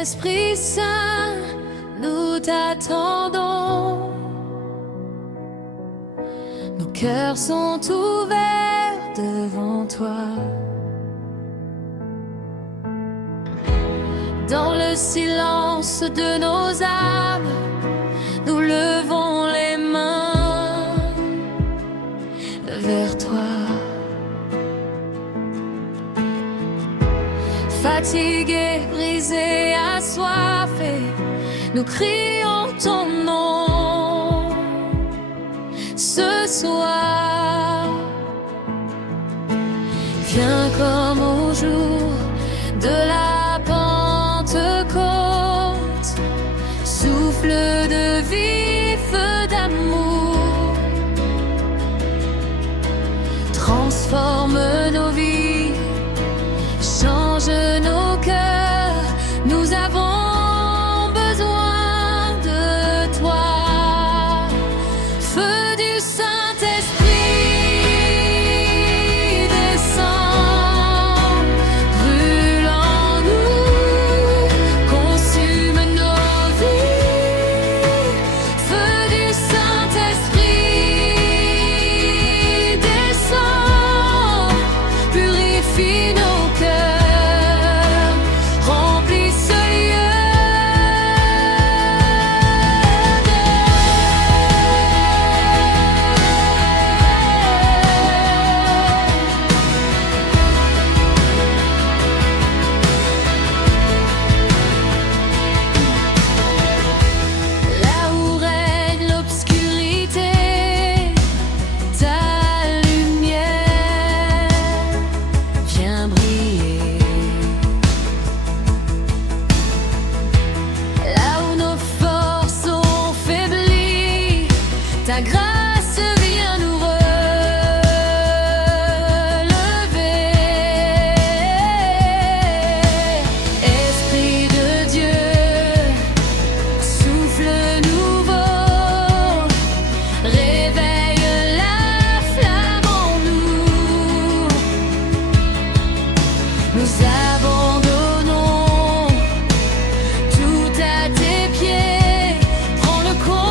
Esprit Saint, nous t'attendons. Nos cœurs sont ouverts devant toi. Dans le silence de nos âmes, nous levons les mains vers toi. Fatigués, brisés, assoiffés, nous crions ton nom ce soir. Viens comme au jour de la Pentecôte, souffle de vie, feu d'amour, transforme nos vies, change nos cœurs, nous avons besoin de toi. Feu du Saint-Esprit, descend, brûle en nous, consume nos vies. Feu du Saint-Esprit, descend, purifie nos cœurs, remplis ce lieu là où règne l'obscurité, ta lumière vient briller. Là où nos forces ont faibli, ta grâce vient nous relever. Esprit de Dieu, souffle nouveau, réveille la flamme en nous. Nous abandonnons tout à tes pieds, prends le contrôle,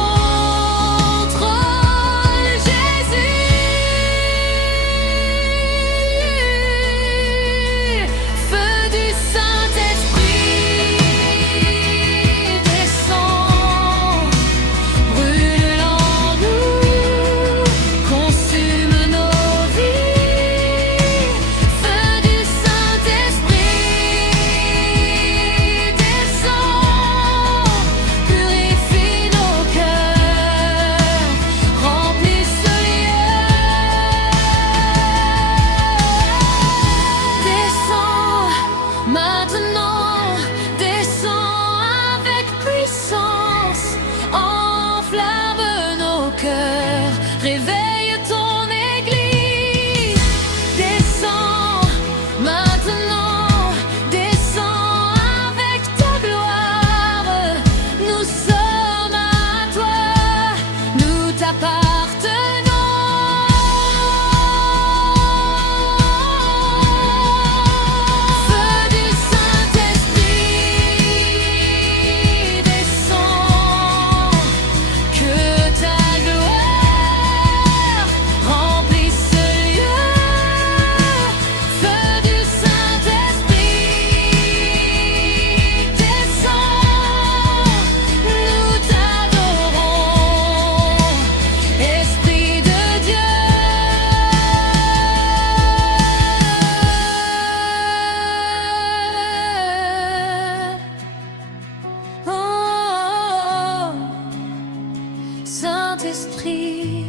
Jésus. Feu du Saint-Esprit, descend, brûle en nous, consume nos vies. Feu du Saint-Esprit, descend, purifie nos cœurs, remplis ce lieu. Descends maintenant, descends avec puissance, enflamme nos cœurs, réveille ton Église. Descends maintenant, descends avec ta gloire. Nous sommes à toi, nous t'appartenons. Feu du Saint-Esprit, descend, que ta gloire remplisse ce lieu. Feu du Saint-Esprit, descend, nous t'adorons. Esprit de Dieu. Oh, Saint-Esprit,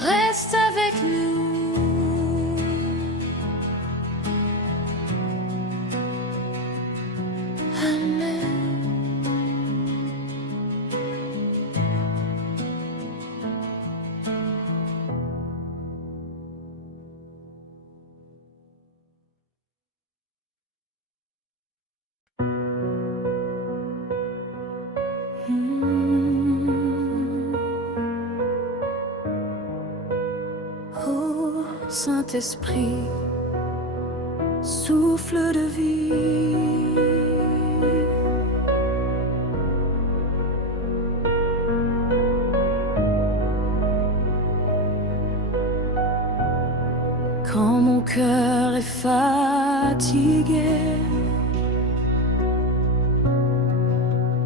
reste avec nous. Amen. Oh Saint-Esprit, souffle de vie, cœur est fatigué,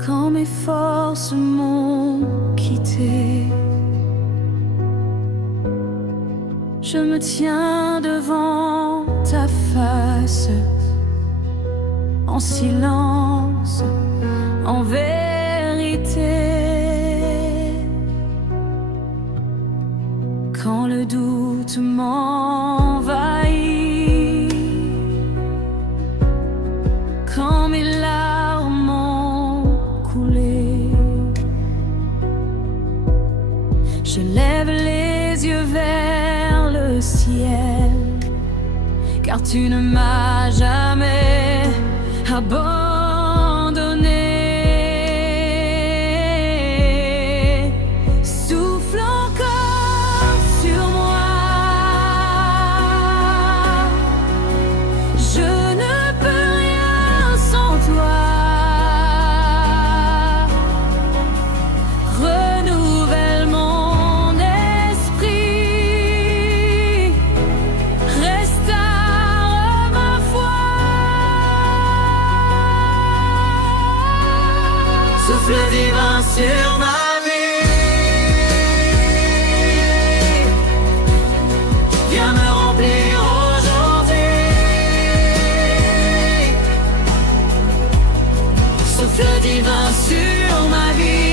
quand mes forces m'ont quitté, je me tiens devant ta face, en silence, en vérité. Quand le doute m'envahit, quand mes larmes ont coulé, je lève les yeux vers le ciel, car tu ne m'as jamais abandonné. Souffle encore sur moi, je ne peux rien sans toi. Renouvelle mon esprit, restaure ma foi. Souffle divin sur ma vie, viens me remplir aujourd'hui. Souffle divin sur ma vie,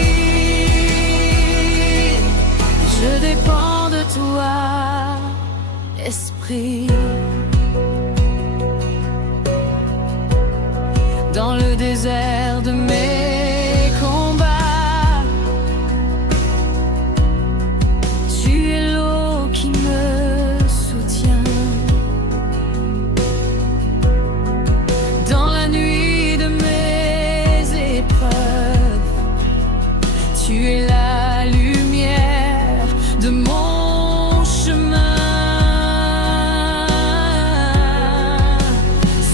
je dépends de toi, esprit. Dans le désert de mes combats, tu es l'eau qui me soutient. Dans la nuit de mes épreuves, tu es la lumière de mon chemin.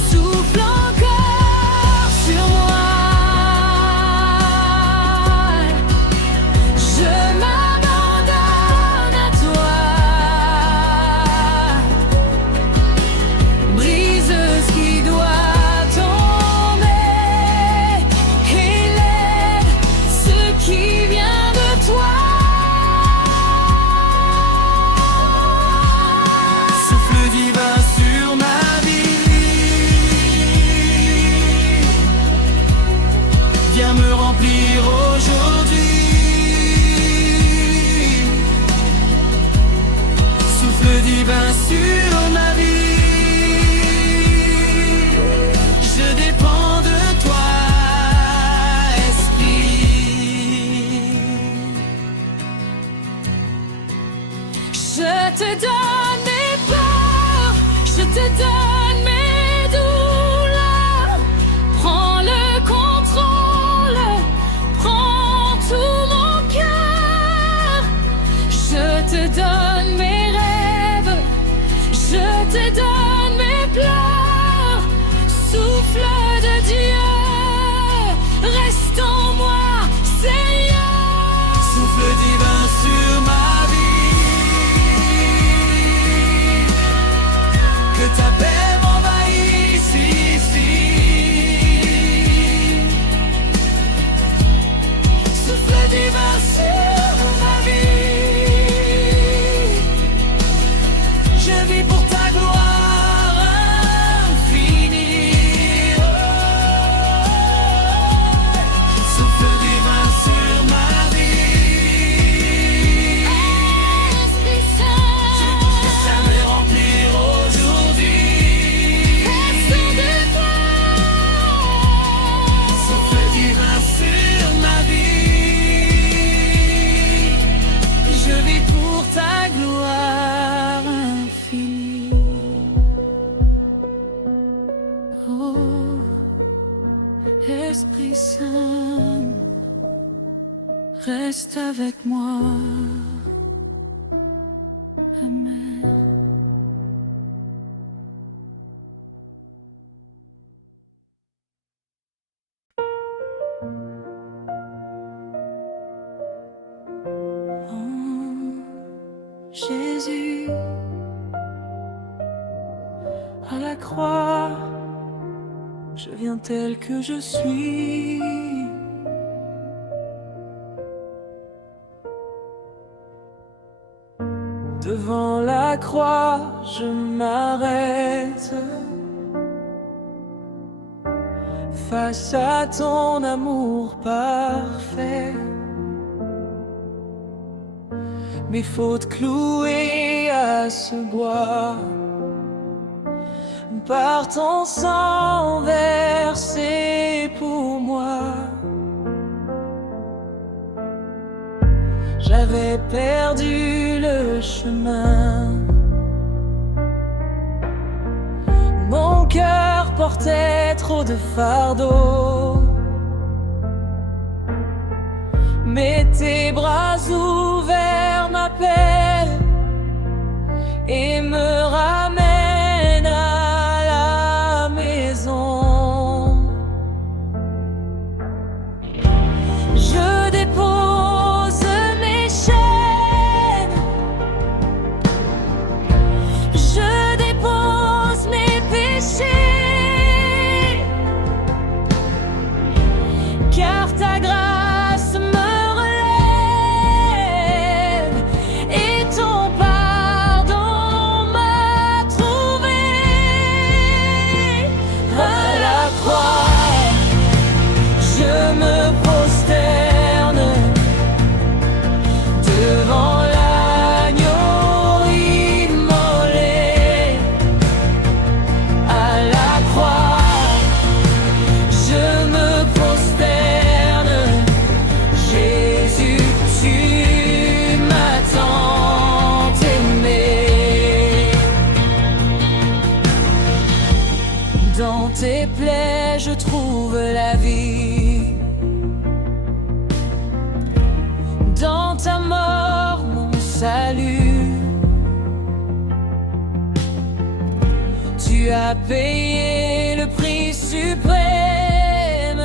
Souffle encore sur moi, je m'abandonne à toi. Brise ce qui doit tomber, élève ce qui vient de toi. Souffle divin sur ma vie, viens me remplir aujourd'hui. Souffle divin sur ma vie, je dépends de toi, esprit. Je te donne mes peurs, je te donne mes douleurs. Prends le contrôle, prends tout mon cœur. Je te donne mes rêves, je te donne mes pleurs. Souffle de Dieu, reste en moi, Seigneur. Souffle divin sur ma vie, que ta paix m'envahisse ici. Souffle divin sur ma vie, je vis pour ta gloire infinie. Souffle divin sur ma vie, Esprit Saint, laisse me remplir aujourd'hui. Reste de toi. Souffle divin sur ma vie, je vis pour ta gloire infinie. Oh, Esprit Saint, reste avec moi. Amen. Oh, Jésus, la croix, je viens tel que je suis. Devant la croix, je m'arrête face à ton amour parfait. Mes fautes clouées à ce bois, par ton sang versé pour moi. J'avais perdu le chemin, mon cœur portait trop de fardeaux, mais tes bras ouverts m'appellent et me ramènent à la maison. Je dépose mes chaînes, je dépose mes péchés, car ta grâce me relève et ton pardon m'a trouvé. À la croix, je me prosterne devant l'agneau immolé. À la croix, je me prosterne. Jésus, tu m'as tant aimé. Dans tes plaies, je trouve la vie. Dans ta mort, mon salut. Tu as payé le prix suprême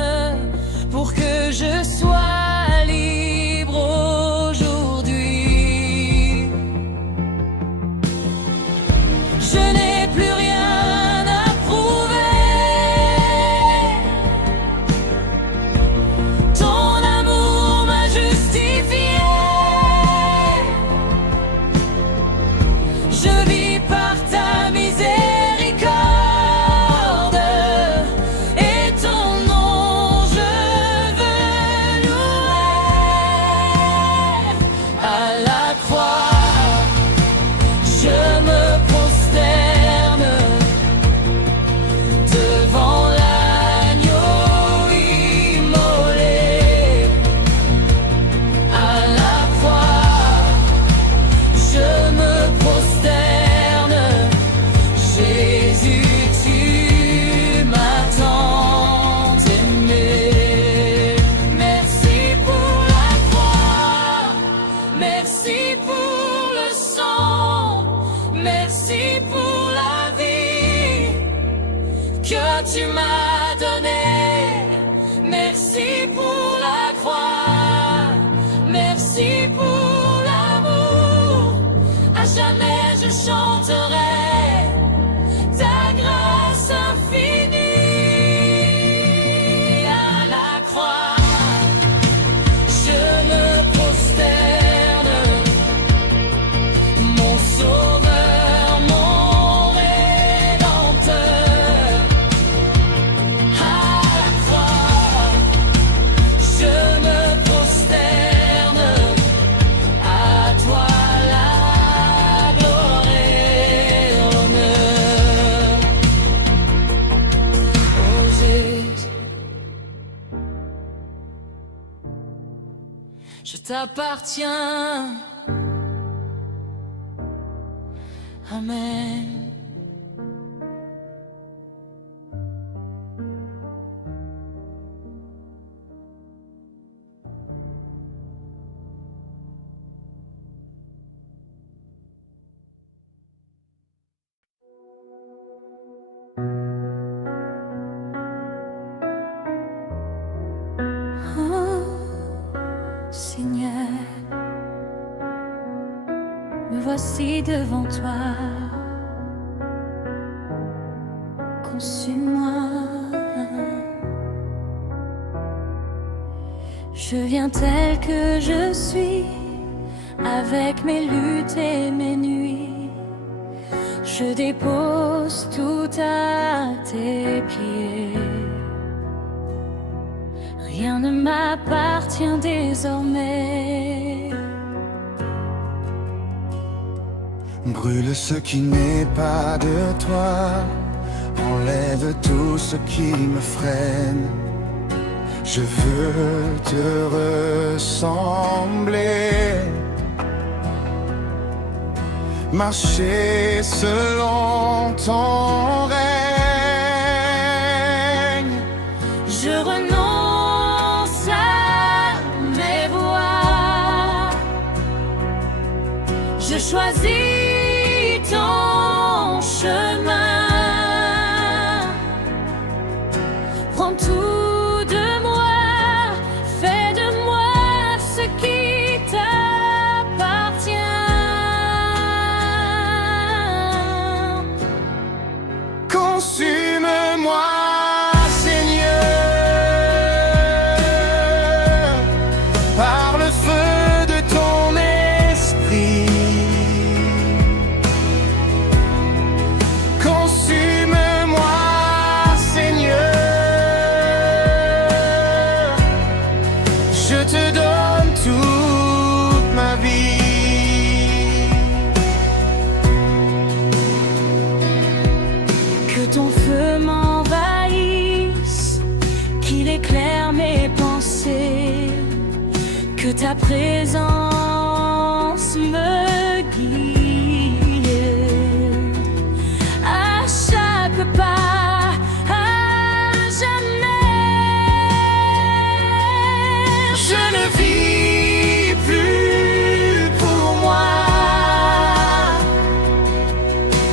pour que je sois libre aujourd'hui. Je n'ai plus rien à prouver. Ton amour m'a justifié. Je vis par ta miséricorde et ton nom je veux louer. À la croix, je me prosterne devant l'agneau immolé. À la croix, je me prosterne. Jésus, tu m'as tant aimé. Merci pour la croix, merci pour le sang, merci pour la vie que tu m'as donnée. Merci pour la croix, merci pour l'amour. À jamais je chanterai ta grâce infinie. À la croix, je me prosterne, mon sauveur, mon rédempteur. À la croix, je me prosterne, à toi la gloire et l'honneur. Oh Jésus, je t'appartiens. Amen. Oh, Seigneur, me voici devant toi. consume-moi. Je viens tel que je suis, avec mes luttes et mes nuits. Je dépose tout à tes pieds. Rien ne m'appartient désormais. Brûle ce qui n'est pas de toi, enlève tout ce qui me freine. Je veux te ressembler, marcher selon ton règne. Je renonce à mes voies. Je choisis ton chemin. Prends tout de moi, fais de moi ce qui t'appartient. Consume-moi, Seigneur, par le feu de ton esprit. Consume-moi, Seigneur, je te donne toute ma vie. Que ton feu m'envahisse, qu'il éclaire mes pensées, que ta présence me guide à chaque pas, à jamais. Je ne vis plus pour moi,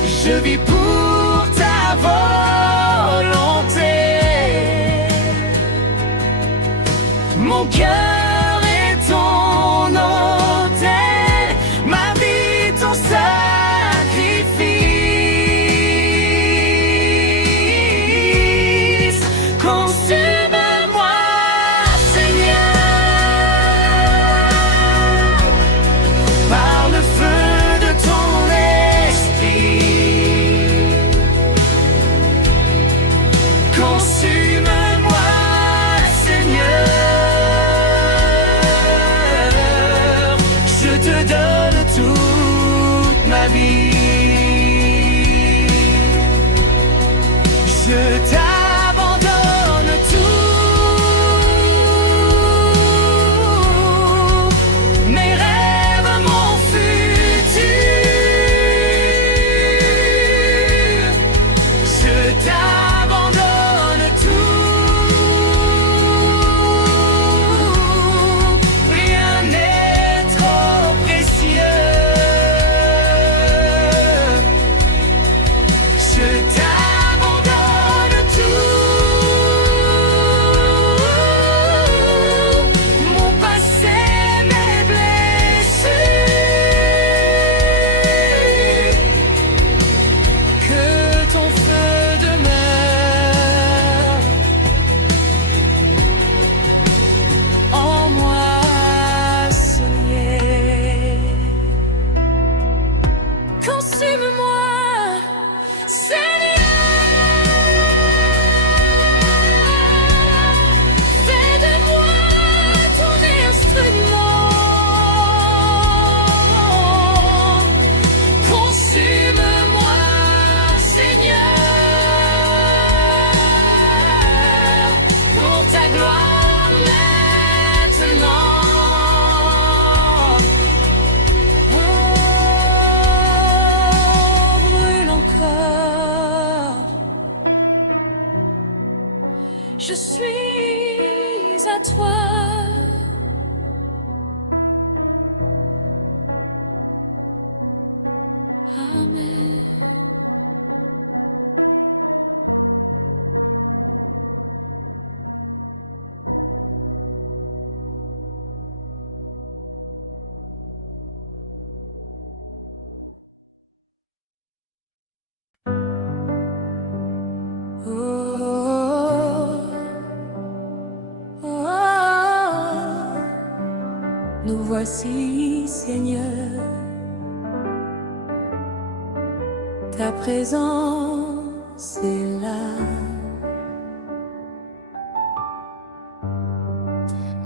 je vis pour ta volonté. Mon cœur est ton autel, ma vie ton sacrifice. Consume-moi, Seigneur, par le feu de ton esprit. Consume-moi, Seigneur, je te donne toute ma vie. Je t'abandonne tout, mes rêves, mon futur. Je t'abandonne tout, rien n'est trop précieux. Je t'abandonne tout, mon passé, mes blessures. Que ton feu demeure en moi, Seigneur. Consume-moi, Seigneur. Fais de moi ton instrument. Consume-moi, Seigneur, pour ta gloire maintenant. Oh, brûle encore. Je suis à toi. Amen. Nous voici, Seigneur, ta présence est là.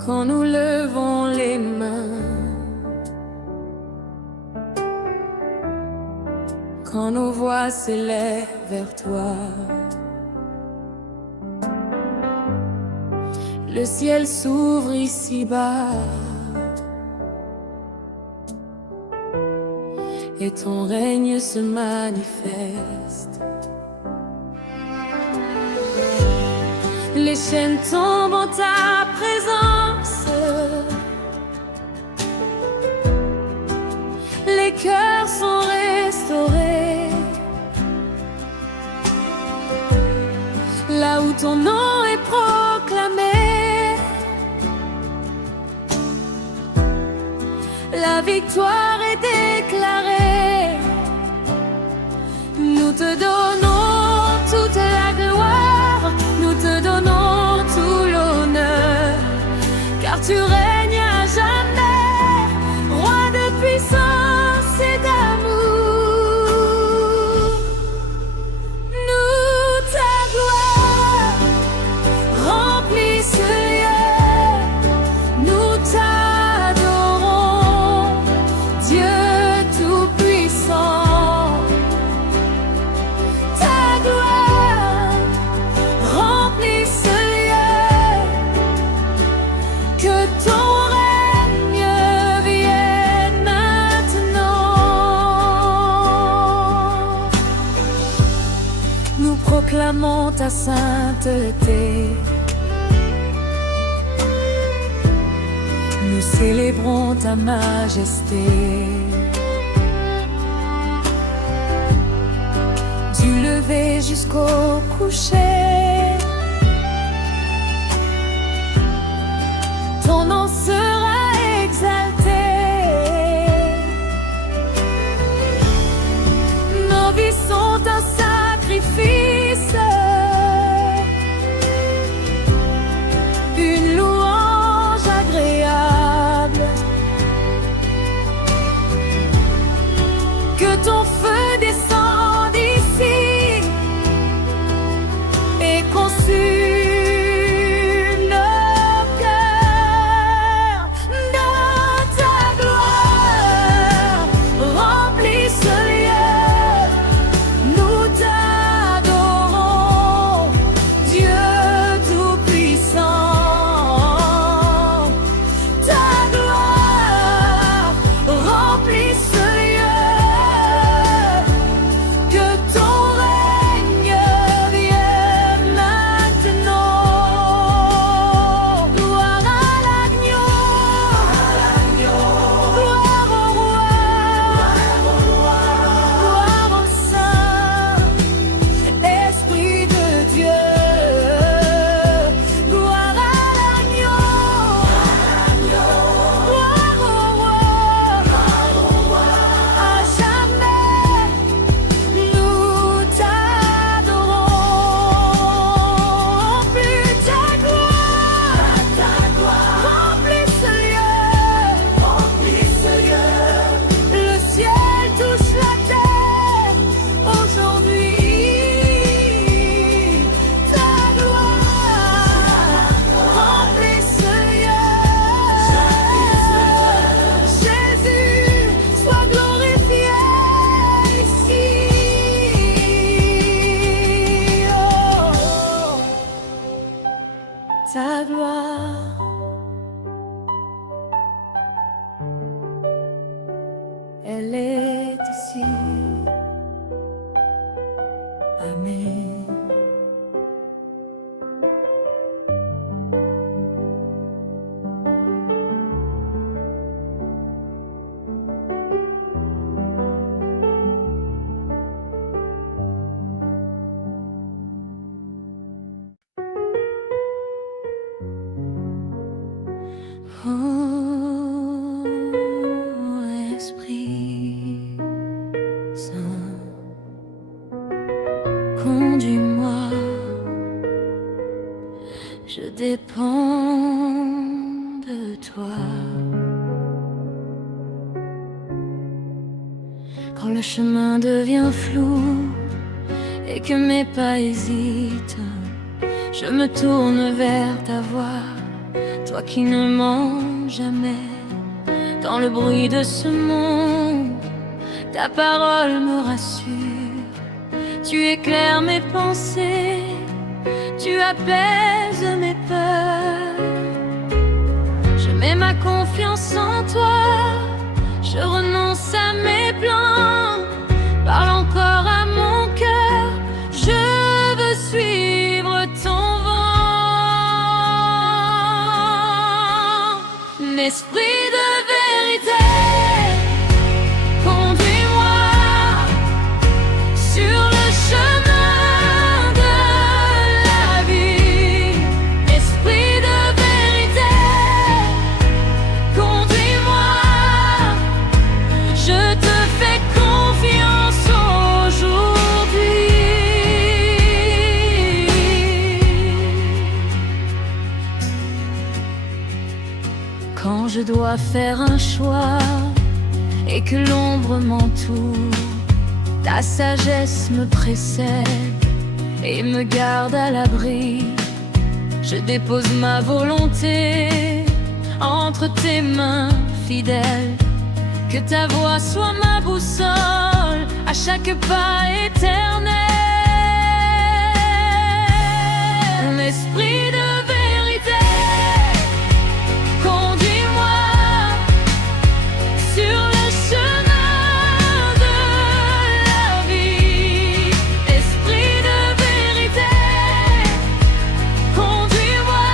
Quand nous levons les mains, quand nos voix s'élèvent vers toi, le ciel s'ouvre ici-bas et ton règne se manifeste. Les chaînes tombent en ta présence, les cœurs sont restaurés. Là où ton nom est proclamé, la victoire est déclarée. Nous te donnons toute la gloire, nous te donnons tout l'honneur, car tu règnes à jamais, roi de puissance et d'amour. Nous, ta gloire, remplit ce lieu, nous t'adorons, Dieu tout-puissant. Ta gloire remplit ce lieu, que ton règne vienne maintenant. Nous proclamons ta sainteté, nous célébrons ta majesté. Du lever jusqu'au coucher, ton nom sera exalté. Nos vies sont un sacrifice, une louange agréable. Que ton feu descende ici et consume nos cœurs. Dans ta gloire remplit ce lieu, nous t'adorons, Dieu tout-puissant. Ta gloire remplit ce lieu, que ton règne vienne maintenant. Gloire à l'agneau, gloire au roi, gloire au Saint, Esprit de Dieu. Gloire à l'agneau, gloire au roi, à jamais nous t'adorons. Plus ta gloire remplit ce lieu, le ciel touche la terre aujourd'hui. Ta gloire remplit ce lieu. Jésus, sois glorifié ici. Oh, ta gloire. Elle est ici. Amen. Oh, Esprit Saint, conduis-moi, je dépends de toi. Quand le chemin devient flou et que mes pas hésitent, je me tourne vers ta voix, toi qui ne mens jamais. Dans le bruit de ce monde, ta parole me rassure. Tu éclaires mes pensées, tu apaises mes peurs. Je mets ma confiance en toi, je renonce à mes plans. Parle encore à mon cœur, je veux suivre ton vent. L'esprit de vérité, conduis-moi sur le chemin de la vie. Esprit de vérité, conduis-moi, je te fais confiance aujourd'hui. Quand je dois faire un choix et que l'ombre m'entoure, ta sagesse me précède et me garde à l'abri. Je dépose ma volonté entre tes mains fidèles. Que ta voix soit ma boussole à chaque pas éternel. L'esprit de vérité, conduis-moi sur le chemin de la vie. Esprit de vérité, conduis-moi,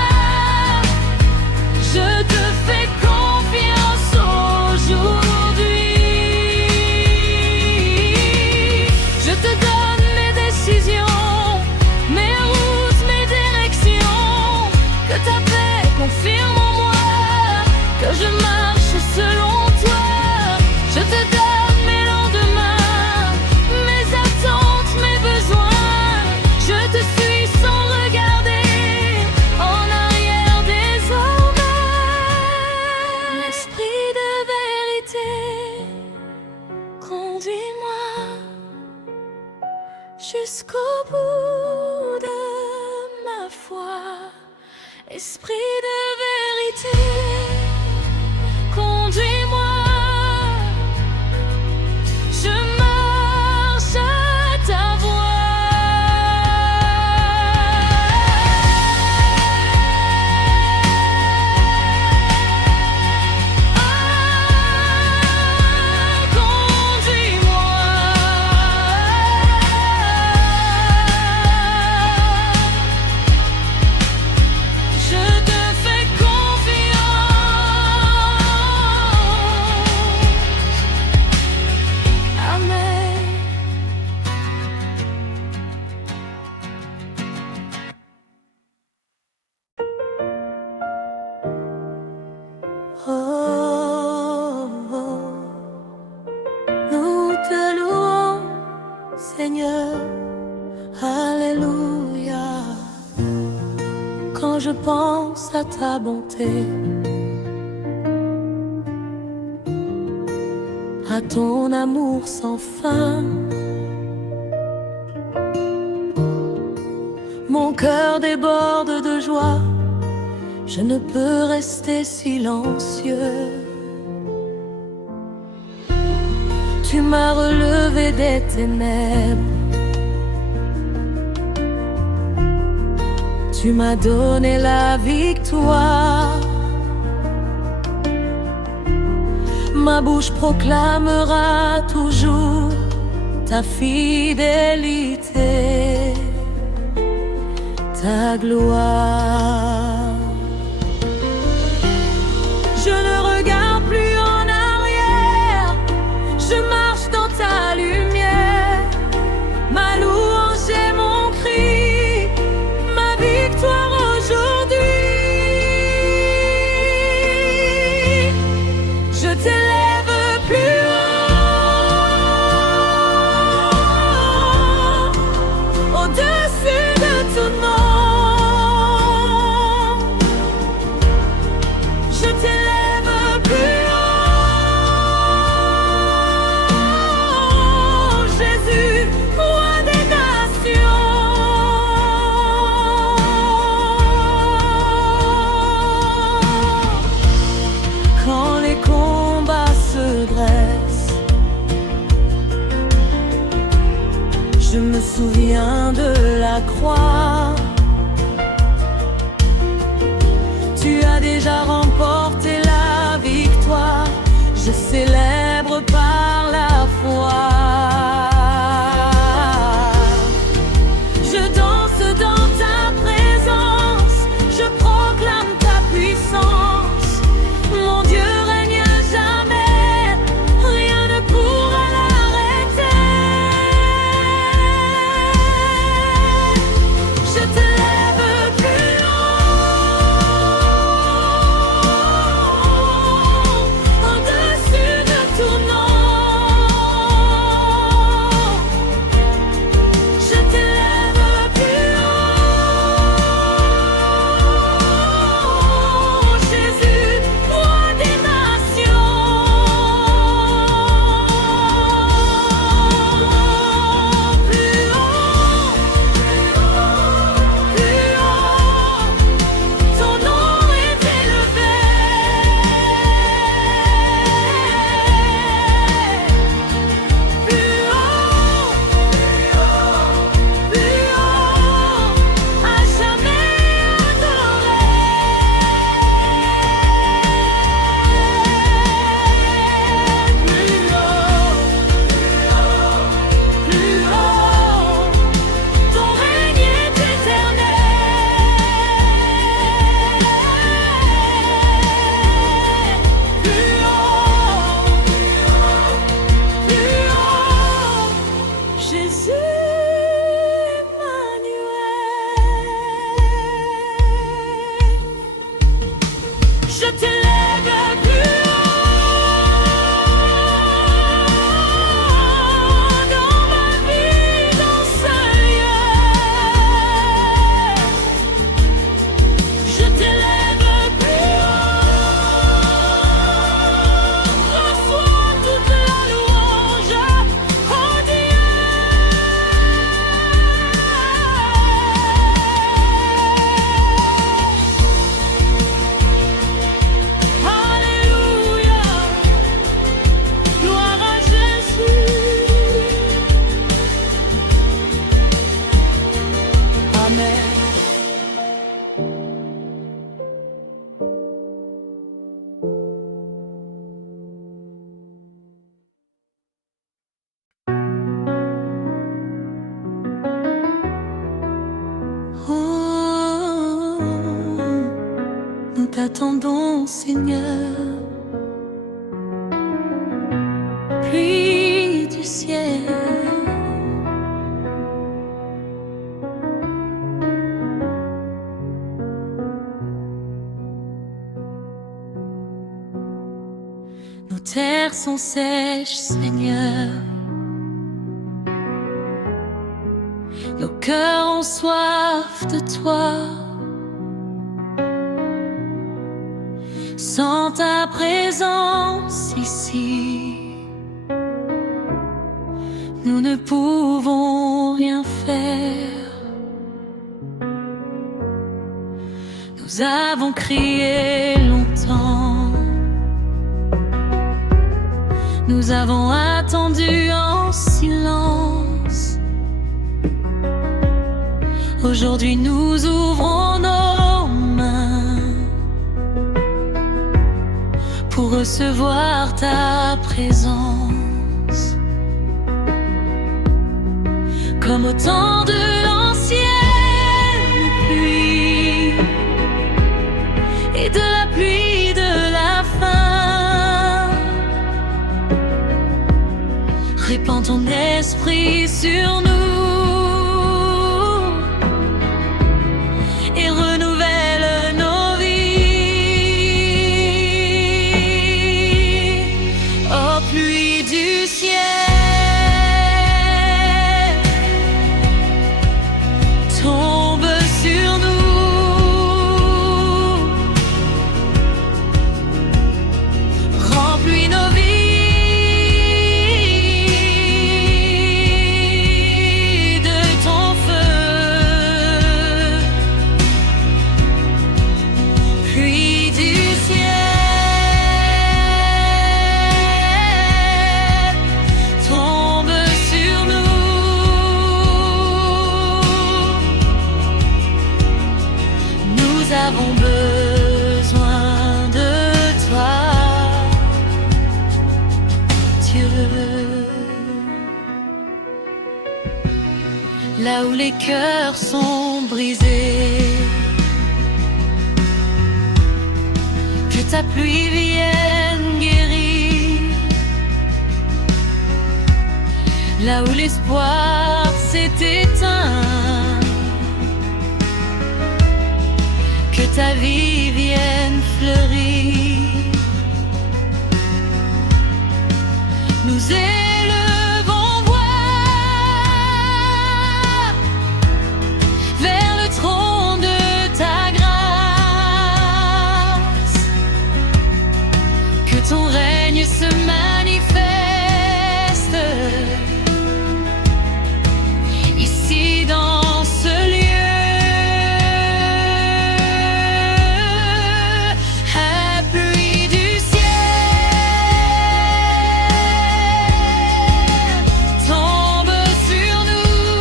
je te fais confiance aujourd'hui. Je te donne mes décisions, mes routes, mes directions. Que ta paix confirme en moi, que je marche selon toi. Je te donne mes lendemains, mes attentes, mes besoins. Je te suis sans regarder en arrière désormais. L'esprit de vérité, conduis-moi jusqu'au bout de ma foi. Esprit de vérité, conduis-moi, je marche à ta je te fais confiance. Amen. Oh, oh, nous te louons, Seigneur. Alléluia. Quand je pense à ta bonté, à ton amour sans fin, mon cœur déborde de joie. Je ne peux rester silencieux. Tu m'as relevé des ténèbres. Tu m'as donné la victoire. Ma bouche proclamera toujours ta fidélité, ta gloire. Je ne regarde plus en arrière, je marche dans ta lumière. Ma louange est mon cri, ma victoire aujourd'hui. Je t'élève plus haut, au-dessus de tout nom. Je t'élève plus haut, me souviens de la croix. Tu as déjà remporté la victoire, je célèbre par la foi. Je danse dans ta présence, je proclame ta puissance. Mon Dieu règne à jamais, rien ne pourra l'arrêter. Je t'élève plus haut, au-dessus de tout nom. Je t'élève plus haut, Jésus, roi des nations. Plus haut, plus haut, ton nom est élevé. Plus haut, à jamais adoré. Plus haut, ton règne est éternel. Plus haut, Jésus Emmanuel. Je t'élève plus haut dans ma vie, dans ce lieu. Je t'élève plus haut, reçois toute la louange, oh Dieu. Alléluia, gloire à Jésus. Amen. Oh, nous t'attendons, Seigneur. Pluie du ciel, nos terres sont sèches, Seigneur. Nos cœurs ont soif de toi. Sans ta présence ici, nous ne pouvons rien faire. Nous avons crié longtemps, nous avons attendu en silence. Aujourd'hui nous ouvrons nos mains pour recevoir ta présence. Comme au temps de l'ancienne pluie et de la pluie de la fin, répands ton esprit sur nous et renouvelle nos vies. Oh pluie du ciel, tombe sur nous, remplis nos vies. là où les cœurs sont brisés. Que ta pluie vienne guérir, là où l'espoir s'est éteint. Que ta vie vienne fleurir. Nous élevons voix vers le trône de ta grâce. Que ton règne se manifeste ici dans ce lieu. Pluie du ciel, tombe sur nous,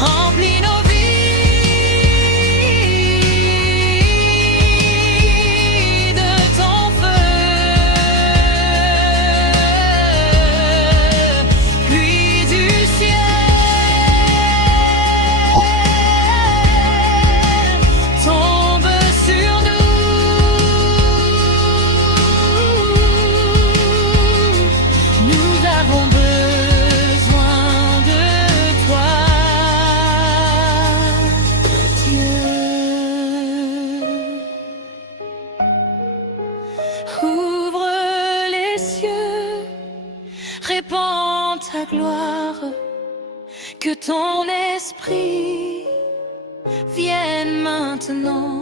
remplis nos vies de ton feu. Pluie du ciel, tombe sur nous. Nous avons besoin de toi, Dieu. Ouvre les cieux, répands ta gloire, que ton esprit vienne maintenant.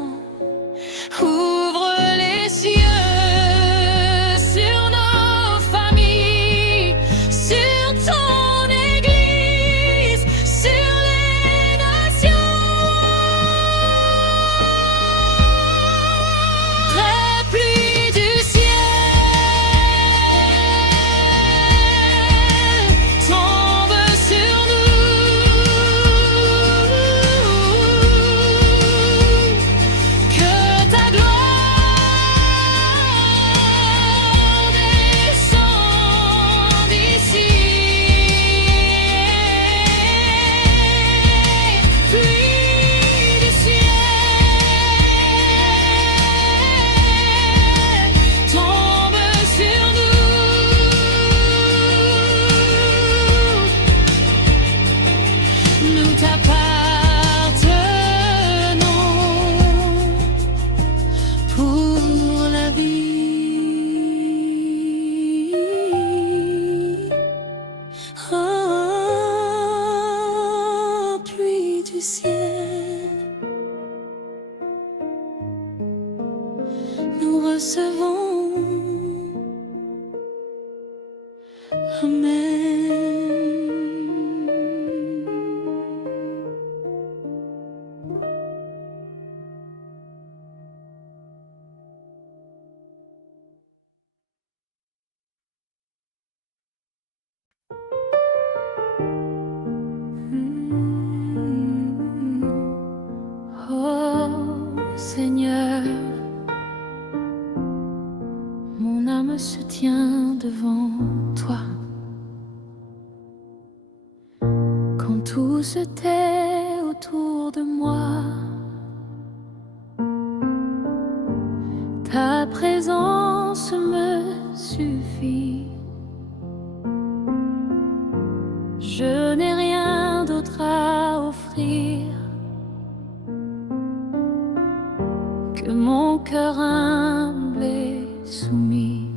Ouvre les cieux sur nos familles, sur ton église, sur les nations. Très pluie du ciel, tombe sur nous. Que ta gloire descende ici. Pluie du ciel, tombe sur nous. Nous t'appartenons pour la vie. Oh, pluie du ciel, nous recevons. Amen. Oh Seigneur, mon âme se tient devant toi. Quand tout se tait autour de moi, ta présence me suffit. Je n'ai rien d'autre à offrir que mon cœur humble et soumis.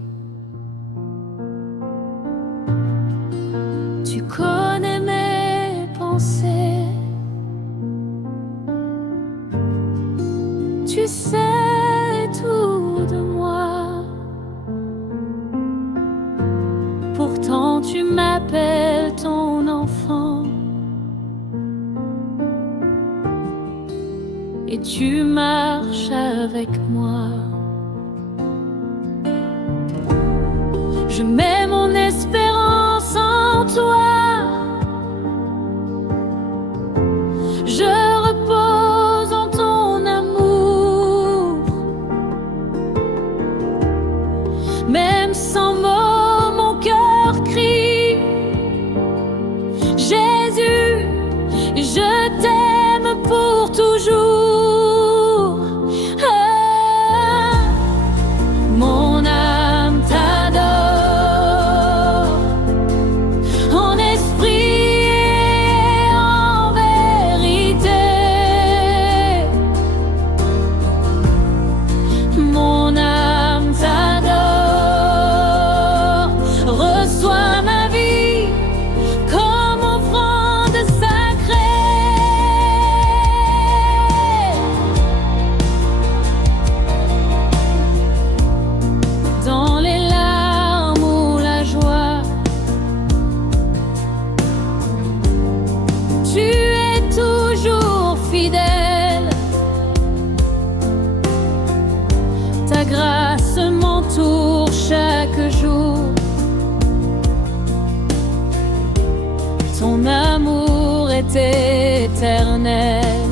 Tu connais mes pensées, tu sais tout de moi. Pourtant tu m'appelles ton enfant et tu marches avec moi. Je mets mon espérance en toi, je repose en ton amour. Même sans mots, mon cœur crie éternel.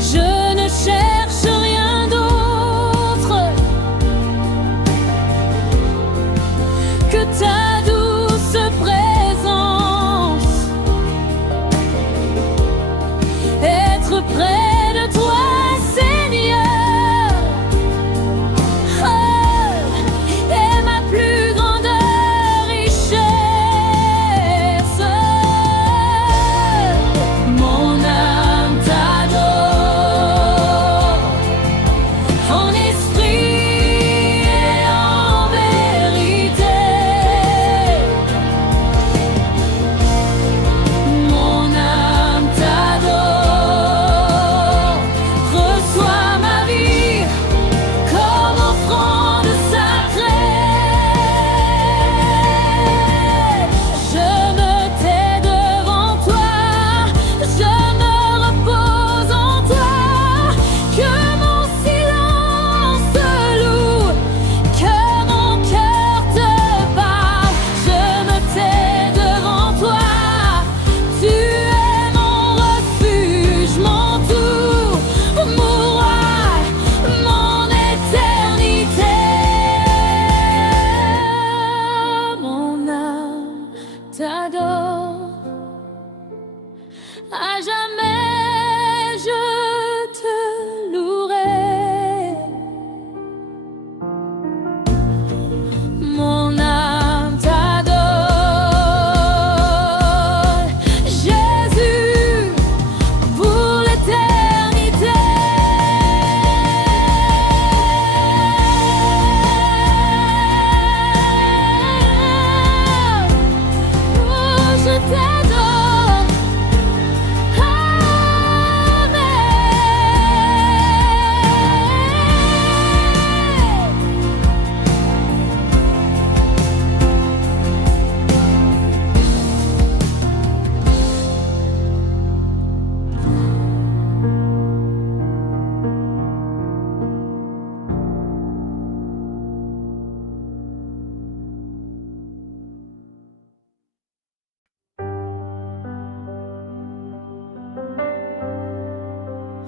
Je ne cherche rien d'autre que ta douce présence, être près de toi, Seigneur, est ma plus grande richesse. Mon âme t'adore, en esprit et en vérité. Mon âme t'adore, reçois ma vie comme offrande sacrée. Je me tais devant toi, je me repose en toi, que mon silence te loue, que mon cœur te parle. Je me tais devant toi, tu es mon refuge, mon tout, mon roi, mon éternité. Mon âme t'adore, à jamais je te louerai. Mon âme t'adore, Jésus, pour l'éternité. Oh, je t'adore.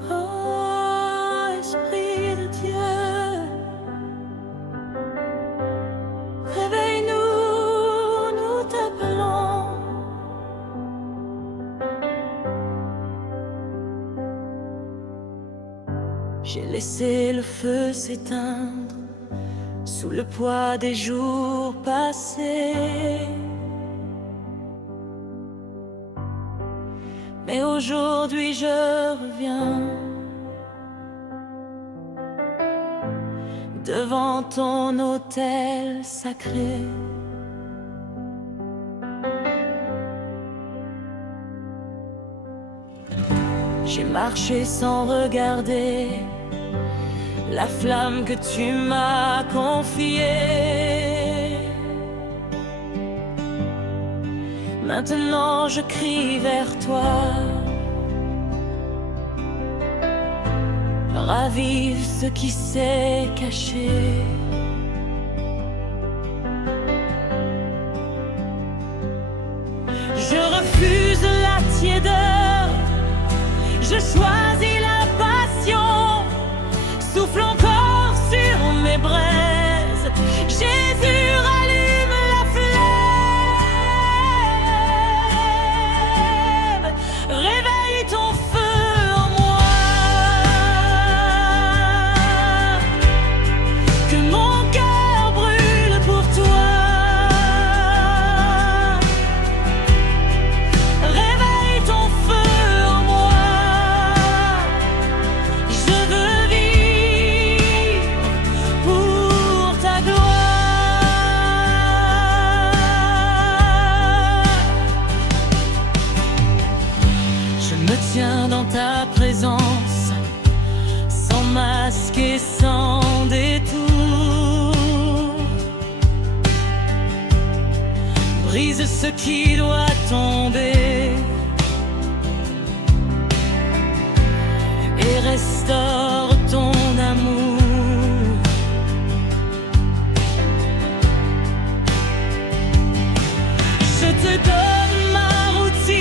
Oh, Esprit de Dieu, réveille-nous, nous t'appelons. J'ai laissé le feu s'éteindre sous le poids des jours passés. Mais aujourd'hui je reviens devant ton autel sacré. J'ai marché sans regarder la flamme que tu m'as confiée. Maintenant je crie vers toi, ravive ce qui s'est caché. Je refuse la tiédeur, je choisis la passion. Souffle encore sur mes braises, Jésus, rallume la flamme. Réveille ton feu en moi, que mon cœur brûle pour toi. Réveille ton feu en moi, je veux vivre pour ta gloire. Je me tiens dans ta présence, sans masque et sans détour. Brise ce qui doit tomber et restaure ton amour. Je te donne ma routine.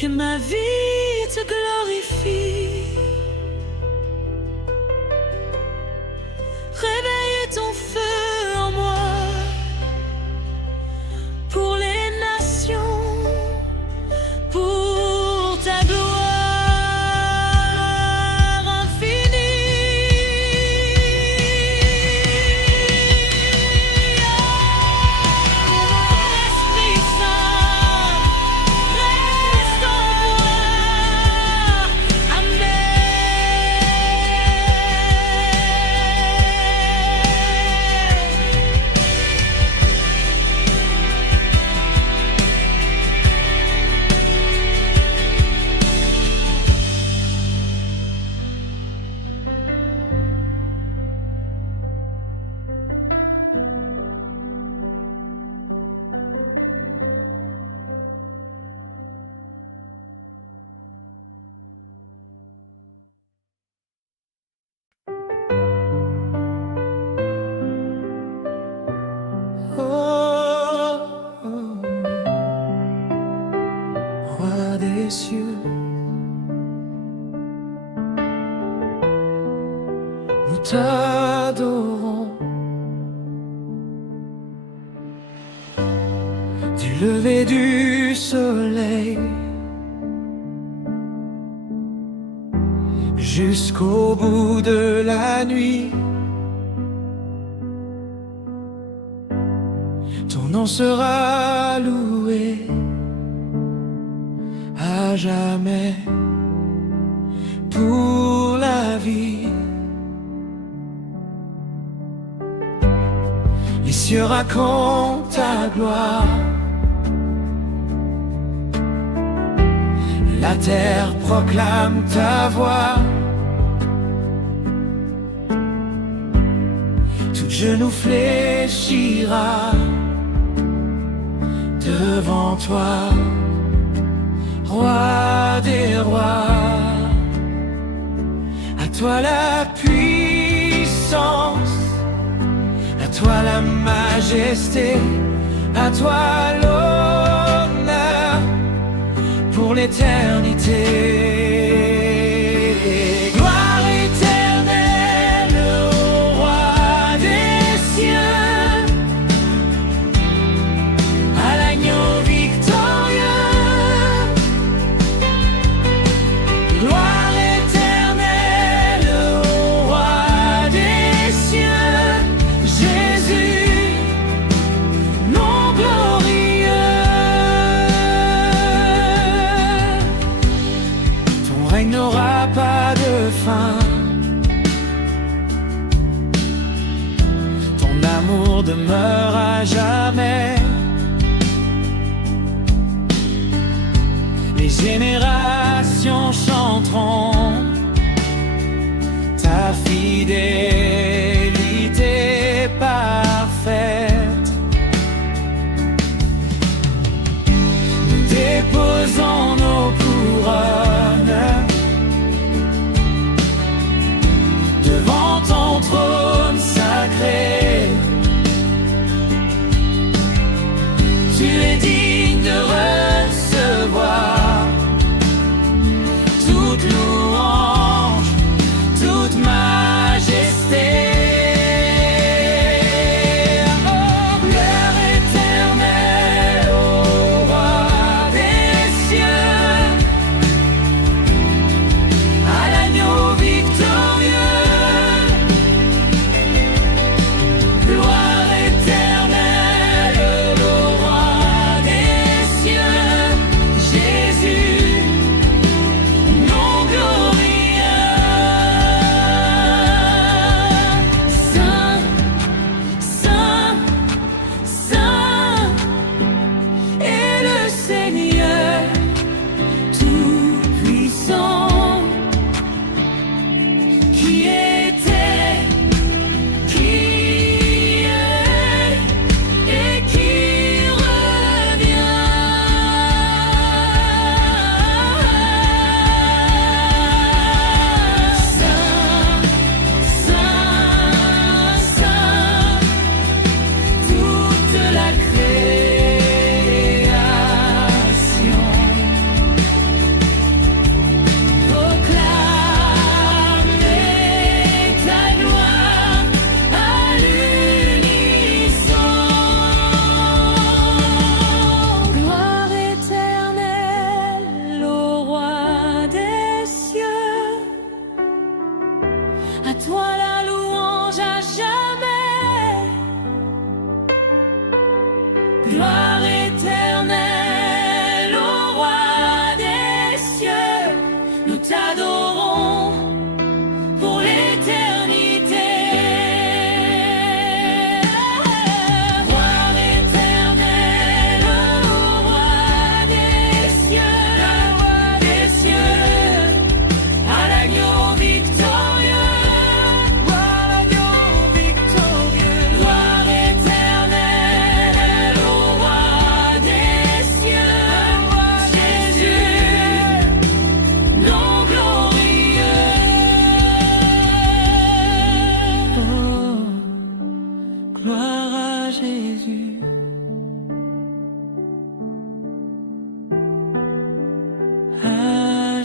que ma vie te glorifie. Réveille ton feu en moi pour les nations, pour ta gloire infinie. Esprit Saint, reste en moi. Amen. Oh, oh, Roi des cieux, nous t'adorons. Du lever du soleil jusqu'au bout de la nuit, ton nom sera loué à jamais pour la vie. Les cieux racontent ta gloire, la terre proclame ta voix. Tout genou fléchira devant toi, Roi des rois. À toi la puissance, à toi la majesté, à toi l'honneur pour l'éternité. Gloire éternelle au Roi des cieux, à l'agneau victorieux. Gloire éternelle au Roi des cieux, Jésus, nom glorieux. Ton règne n'aura pas de fin, ton amour demeure à jamais. Les générations chanteront ta fidélité parfaite. Nous déposons nos couronnes devant ton trône sacré. Tu es digne de recevoir toute louange, toute majesté. Oh, gloire éternelle au Roi des cieux,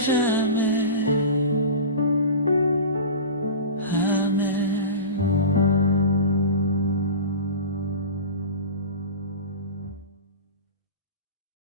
je